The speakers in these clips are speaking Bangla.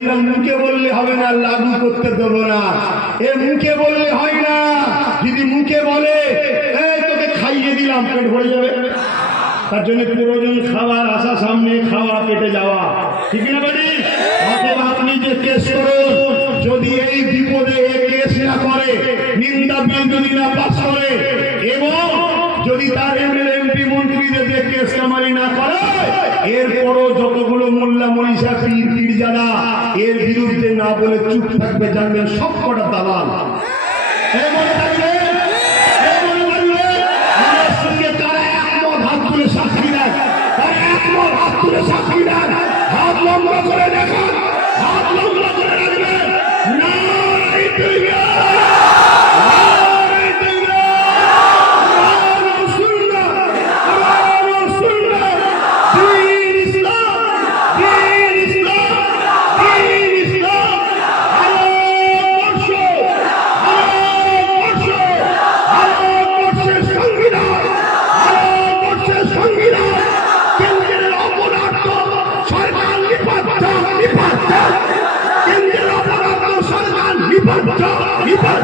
মুখে বললে হবে না, লাগু করতে দেবো না। এ মুখে বললে হয় না। যদি মুখে বলে তোকে খাইয়ে দিলাম, পেট ভরে যাবে। তার জন্য প্রয়োজন খাবার আসা, সামনে খাওয়া, পেটে যাওয়া, ঠিক না বাড়ি? অতএব আপনি যে কেস করুন, যদি এই বিপদে কেস না করে, নিন্দা বিল যদি না পাস করে, এবং যদি তার এমএলএ এমপি মন্ত্রীদের যে কেস কামারি না করে, এরপরও যতগুলো মোল্লা মনীষা পীর পীরজাদা এর বিরুদ্ধে না বলে চুপ থাকবে, জানবেন সব কটা দালাল। মনে থাকবে, আমার সঙ্গে তারা একমত, হাত তুলে সাক্ষী দেন, তারা একমত, হাত তুলে সাক্ষী দেন, হাত লম্বা করে দেখান, হাত লম্বা করে রাখবেন। নারায়ে তাকবীর, নারায়ে তাকবীর, নারায়ে সুন্নাহ, নারায়ে সুন্নাহ, দ্বীন ইসলাম, দ্বীন ইসলাম, দ্বীন ইসলাম। ভারতবর্ষের সংবিধান, ভারতবর্ষের সংবিধান, কেন্দ্রের অপরাধ সরকার নিপাত, নিপাত, কেন্দ্রের অপরাধ সরকার নিপাত, নিপাত।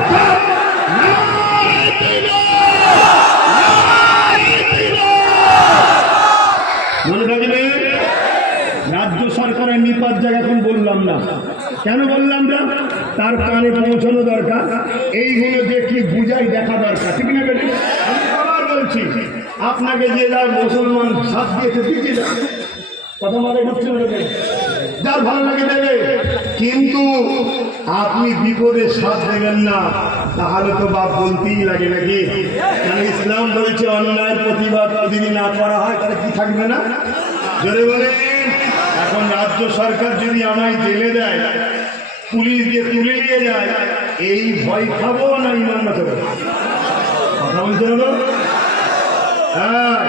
মনে থাকবে, রাজ্য সরকারের নিপাত জায়গা এখন বললাম না। কেন বললাম না? তার কানে পৌঁছানো দরকার, এইগুলো দেখি বুঝাই দেখা দরকার, ঠিক না বেটি? আমি আবার বলছি, আপনাকে যে যার মুসলমান সাথ দিয়েছে দিচ্ছে না, কথা মাথায় ঢুকছে না, যার ভালো লাগে দেবে, কিন্তু আপনি বিপদে সাথ দেবেন না, তাহলে তো বাপ বলতেই লাগে নাকি? কারণ ইসলাম বলছে অন্যায়ের প্রতিবাদ যদি না করা হয় তাহলে কি থাকবে না? জোরে বলেন। এখন রাজ্য সরকার যদি আমায় জেলে দেয়, পুলিশ দিয়ে তুলে নিয়ে যায়, এই ভয় খাবো না ইমান বাঁচাবো? কথা বলতে হলো। হ্যাঁ,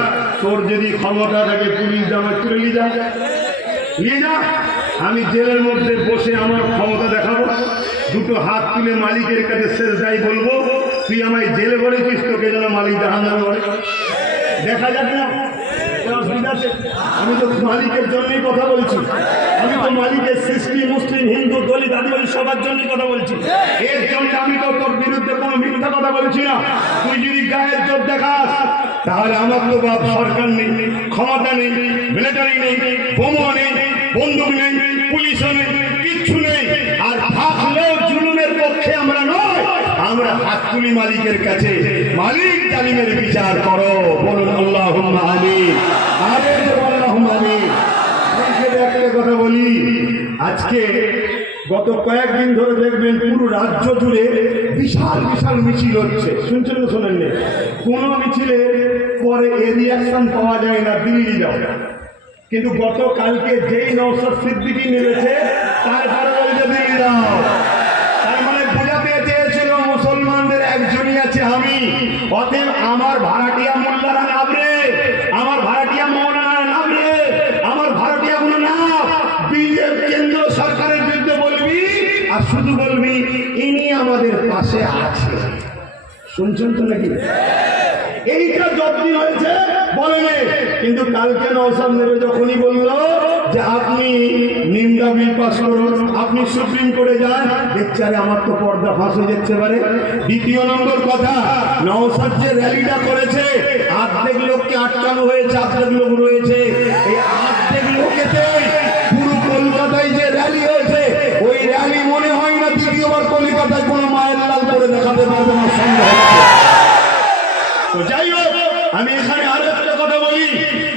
তোর যদি ক্ষমতা থাকে পুলিশ আমায় তুলে নিয়ে যায়, নিয়ে যা, আমি জেলের মধ্যে বসে আমার ক্ষমতা দেখাবো, দুটো হাত তুলে মালিকের কাছে সেজদাই বলবো, তুই আমায় জেলে বলেছিস, তোকে যেন মালিক জাহান্নামে বলে। দেখা যাক না, আমি তো মালিকের জন্যই কথা বলছি, আমি তো মালিকের সৃষ্টি, মুসলিম, হিন্দু, দলিত, আদিবাসী সবার জন্যই কথা বলছি। এর জন্য আমি তো তোর বিরুদ্ধে কোনো মিথ্যা কথা বলছি না। তুই যদি গায়ের জোর দেখাস, তাহলে আমার তো বাপ সরকার নেই, ক্ষমতা নেই, মিলিটারি নেই, বোমা নেই, বন্দুক নেই, পুলিশও নেই, কিচ্ছু নেই। আর থাকলেও জুলুমের পক্ষে আমরা নয়, আমরা হাত তুলি মালিকের কাছে, মালিক জালিমের বিচার করো। বলুন আল্লাহুম্মা আমিন। আরে আল্লাহুম্মা আমিন। একটা কথা বলি, আজকে গত কয়েকদিন ধরে দেখবেন পুরো রাজ্য জুড়ে বিশাল বিশাল মিছিল হচ্ছে, শুনছেন তো শোনেন? কোনো মিছিলে পরে এ রিয়াকশন পাওয়া যায় না, দিল্লি যাও। কিন্তু গতকালকে যেই নওশাদ সিদ্দিকী নেমেছে, তারপরে বলছে দিল্লি যাও। তার মানে বোঝাতে চেয়েছিল মুসলমানদের একজনই আছে আমি, অতএব আমার ভাড়াটিয়া মোল্লারা নামরে, আমার ভাড়াটিয়া মৌলানা নামরে, আমার ভাড়াটিয়া গুলো নাম, বিজেপি কেন্দ্র সরকারের বিরুদ্ধে বলবি, আর শুধু বলবি ইনি আমাদের পাশে আছে। শুনছেন তো নাকি? এইটা যতদিন হয়েছে বলেনি, কিন্তু কালকে নওশাদ নেবে যখনই বলল যে আপনি নিন্দা বিল পাস করুন, আপনি সুপ্রিম কোর্টে যান, দেখছে আরে আমার তো পর্দা ফাঁস হয়ে যাচ্ছে পারে। দ্বিতীয় নম্বর কথা, নওশাদ যে র্যালিটা করেছে, অর্ধেক লোককে আটকানো হয়েছে, অর্ধেক লোক রয়েছে, এই অর্ধেক লোকেতে পুরো কলকাতায় যে র্যালি হয়েছে, ওই র্যালি মনে হয় না দ্বিতীয়বার কলকাতায় কোনো মায়ের লাল করে দেখাতে পারবে, আমার সন্দেহ হচ্ছে। তো যাই হোক, আমি এখানে আরো একটা কথা বলি,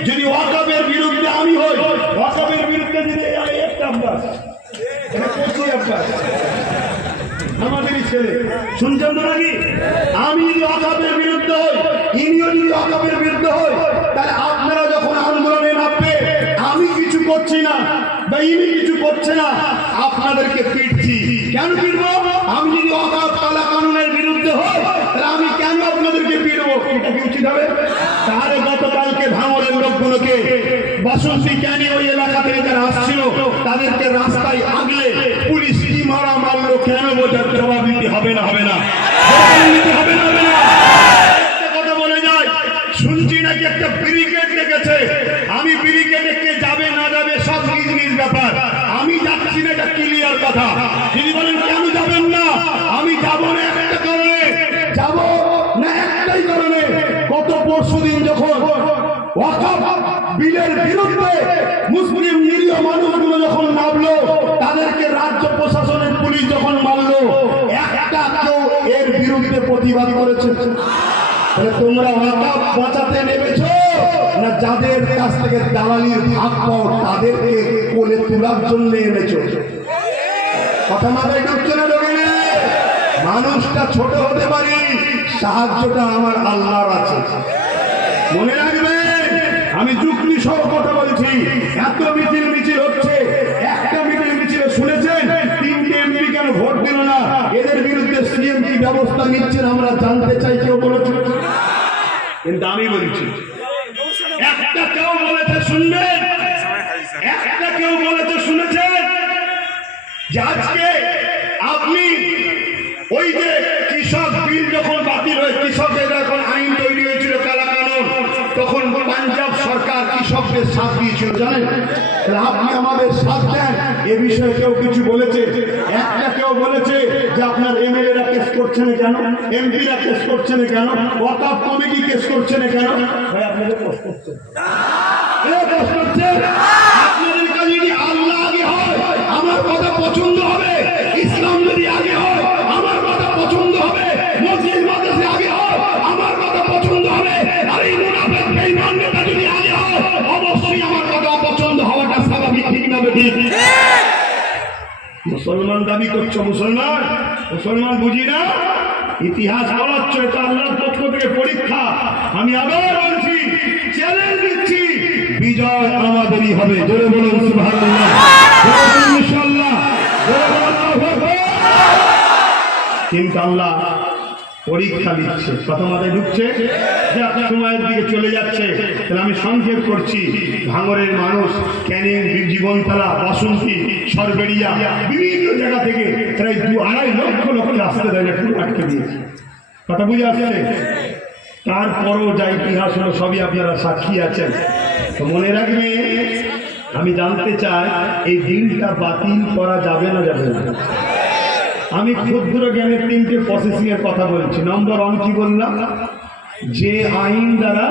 যদি ওয়াকফের বিরুদ্ধে আমি হই, ওয়াকফের বিরুদ্ধে যদি একটা আব্বাস, আমাদেরই ছেলে, শুনছেন তো নাকি? আমি যদি ওয়াকফের বিরুদ্ধে হই, ইনিও যদি ওয়াকফের বিরুদ্ধে হই, তাহলে আপনারা যখন আন্দোলনে নামবে, আমি কিছু করছি না বা ইনি কিছু করছে না, আপনাদেরকে পিটছি। কেন পিটবো? আমি যদি ওয়াকফ তালা কানুনের বিরুদ্ধে হই, তাহলে আমি কেন আপনাদেরকে পিটবো? এটা কি উচিত হবে? তাহলে গতকালকে ভাঙড়ের লোকগুলোকে বাসন্তী ক্যানি ওই এলাকা থেকে যারা আসছিল, তাদেরকে রাস্তায় আগলে পুলিশ কি মারা মারলো, কেন বোঝার জবাব দিতে হবে না? হবে না? হবে না? হবে না? একটা কথা বলে যায়, শুনছি নাকি একটা ব্রিগেড ডেকেছে। আমি ব্রিগেডে কে যাবে না যাবে সব নিজ নিজ ব্যাপার, আমি যাচ্ছি না, এটা ক্লিয়ার। যাওয়ার কথা। তিনি বলেন কেন যাবেন না? আমি যাব না একটা কারণে, যাব না একটাই কারণে। গত পরশুদিন যখন ওয়াকফ বিলের বিরুদ্ধে মুসলিম নিরীহ মানুষগুলো যখন নামলো, তাদেরকে রাজ্য প্রশাসনের পুলিশ যখন মারলো, একটা কেউ এর বিরুদ্ধে প্রতিবাদ করেছে? তোমরা ওয়াকফ বাঁচাতে নেমেছো না যাদের কাছ থেকে দালালির ভাগ পাও তাদেরকে কোলে তোলার জন্য এনেছো? কথা মাথায় ঢুকছে না? ঢোকে না? মানুষটা ছোট হতে পারি, সাহায্যটা আমার আল্লাহর আছে। মনে রাখবেন, আমি যুক্তি সহ কথা বলছি। এত মিছিল হচ্ছে, একটা মিছিলে শুনেছেন 3টে এমপি কেন ভোট দিল না? এদের বিরুদ্ধে সিএম কি ব্যবস্থা নিচ্ছেন আমরা জানতে চাই। কেউ বলেছে? কিন্তু আমি বলছি, একটা কেউ বলেছে শুনবেন, একটা কেউ বলেছে শুনেছেন যে আজকে আপনি ওই যে কৃষক বিল যখন বাতিল হয়ে কৃষকের যখন আইন তৈরি হয়েছিল কালা কানুন, তখন পাঞ্জাব সরকার কৃষকদের সাথ দিয়েছিল, জানেন? আপনি আমাদের সাথ দেন, এ বিষয়ে কেউ কিছু বলেছে? একটা কেউ বলেছে যে আপনার এমএলএরা কেস করছে না কেন, এমপিরা কেস করছে না কেন, ওয়াকফ কমিটি কেস করছে না কেন? ভাই আপনাদের কষ্ট হচ্ছে, কষ্ট হচ্ছে। আপনাদের কাছে যদি আল্লাহ আগে হয় আমার কথা পছন্দ হবে, ইসলাম যদি আগে হয় আমার কথা পছন্দ হবে, মসজিদ মাদ্রাসা আগে হয় আমার কথা পছন্দ হবে, আর এই মুনাফিক বেঈমান নেতা যদি আগে হয় অবশ্যই আমার কথা অপছন্দ হওয়াটা স্বাভাবিক, ঠিক না বেঠিক? মুসলমান দাবি করছো, মুসলমান বুঝি না, ইতিহাস বলাচ্ছ, এটা আল্লাহর পক্ষ থেকে পরীক্ষা। আমি আবার বলছি, চ্যালেঞ্জ দিচ্ছি, বিজয় আমাদেরই হবে। জোরে বলুন সুবহানাল্লাহ, জোরে বলুন ইনশাআল্লাহ, জোরে বলুন আল্লাহু আকবার। কিন্তু আল্লাহ পরীক্ষা দিচ্ছে। কথা মাথায় ঢুকছে যে আপনার সময়ের দিকে চলে যাচ্ছে, তাহলে আমি সংক্ষেপ করছি। ভাঙরের মানুষ, ক্যানিং, জীবনতলা, বাসন্তী, সরবেড়িয়া, বিভিন্ন জায়গা থেকে প্রায় 2-2.5 লক্ষ লোককে আসতে দেয়, একটু আটকে দিয়েছে। কথা বুঝে আসছে? তারপরও যা ইতিহাস হলো সবই আপনারা সাক্ষী আছেন। তো মনে রাখবে, আমি জানতে চাই এই বিলটা বাতিল করা যাবে না যাবে না? আমি ক্ষুদ্র জ্ঞানের 3টে প্রসেসিং এর কথা বলছি। নম্বর 1 কি বললাম? যে আইন দ্বারা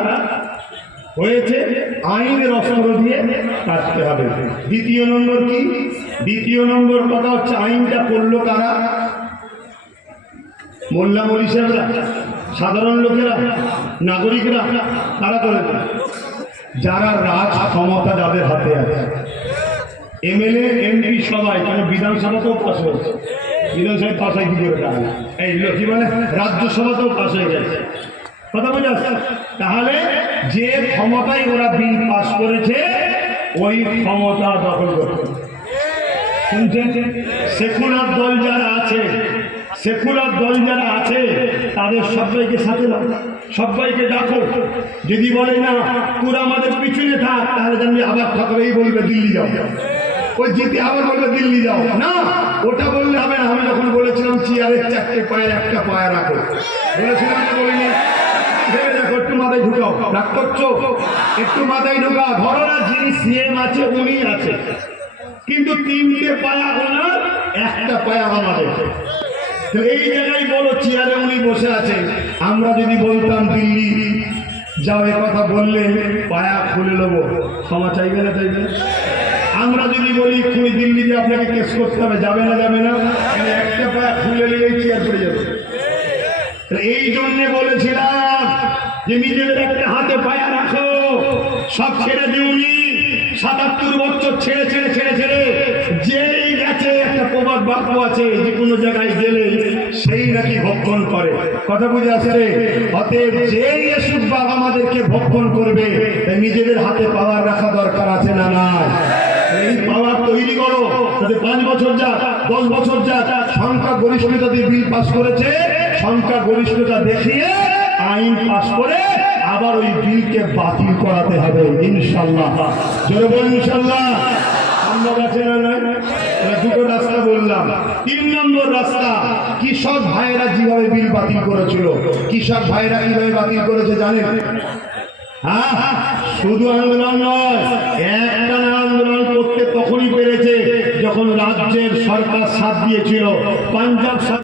হয়েছে আইনের অস্ত্র দিয়ে কাটতে হবে। দ্বিতীয় নম্বর কি? দ্বিতীয় নম্বর কথা হচ্ছে আইনটা করলো কারা? মোল্লা মৌলী সাহেবরা, সাধারণ লোকেরা, নাগরিকরা। কারা করে? যারা রাজ ক্ষমতা যাদের হাতে আছে, এমএলএ, এমপি সবাই। কেন বিধানসভাতেও পাশ হয়েছে, বিধানসভায় পাশ হয় কি করে? এই কি বলে রাজ্যসভাতেও পাশ হয়ে গেছে। কথা বোঝা যাচ্ছে? তাহলে যে ক্ষমতায় ওরা বিল পাস করেছে ওই ক্ষমতা দখল করতে শুনছেন? সেকুলার দল যারা আছে, সেকুলার দল যারা আছে তাদের সবাইকে সাথে দাও, সবাইকে ডাকো। যদি বলে না তোরা আমাদের পিছনে থাক, তাহলে জানবি আবার থাকবেই, বলবে দিল্লি যাও। ওই জিতে আবার বলবে দিল্লি যাও না, ওটা বললে হবে না। আমি যখন বলেছিলাম চেয়ারের 4টে পায়ে একটা পায়ে রাখো, বলেছিলাম না বলিনি? ভেবে দেখো, একটু মাথায় ঢুকাও। রাগ করছো? একটু মাথায় ঢুকা। ধরো না যিনি সিএম আছে উনি আছে, কিন্তু 3টে পায়া ওনার, একটা পায়া আমাদের। এই জায়গায় বলো চেয়ারে উনি বসে আছেন, আমরা যদি বলতাম দিল্লি যাও, এ কথা বললে পায়া খুলে নেবো, ক্ষমা চাইবে না? চাইবে? আমরা যদি বলি তুমি দিল্লিতে আপনাকে কেস করতে হবে, যাবে না? যাবে না? একটা পায়া খুলে নিলেই চেয়ার পড়ে যাবে। এই জন্য বলেছিলাম যে নিজেদের একটা হাতে পায়া রাখো, সব ছেড়ে দিউনি। ৭৭ বছর ছেড়ে ছেড়ে ছেড়ে ছেড়ে যেই গেছে, একটা প্রবাদ বাক্য আছে, যে কোনো জায়গায় গেলে সেই নাকি ভক্ষণ করে। কথা বুঝে আসছে? অতএব যেই এসব বাবা আমাদেরকে ভক্ষণ করবে, নিজেদের হাতে পাওয়ার রাখা দরকার আছে না? না, এই পাওয়ার তৈরি করো। তাতে 5 বছর যাক, 10 বছর যাক, সংখ্যা গরিষ্ঠতা দিয়ে বিল পাস করেছে, সংখ্যা গরিষ্ঠতা দেখিয়ে আইন পাস করে আবার ওই বিলকে বাতিল করাতে হবে ইনশাল্লাহ। জোরে বলুন ইনশাল্লাহ। সম্ভব আছে না? নয়? দুটো রাস্তা বললাম। 3 নম্বর রাস্তা, কৃষক ভাইয়েরা যেভাবে বিল বাতিল করেছিল, কৃষক ভাইয়েরা কিভাবে বাতিল করেছে জানেন? শুধু আন্দোলন নয়, একটা আন্দোলন করতে তখনই পেরেছে যখন যখন রাজ্যের সরকার সাথ দিয়েছিল, পাঞ্জাব সরকার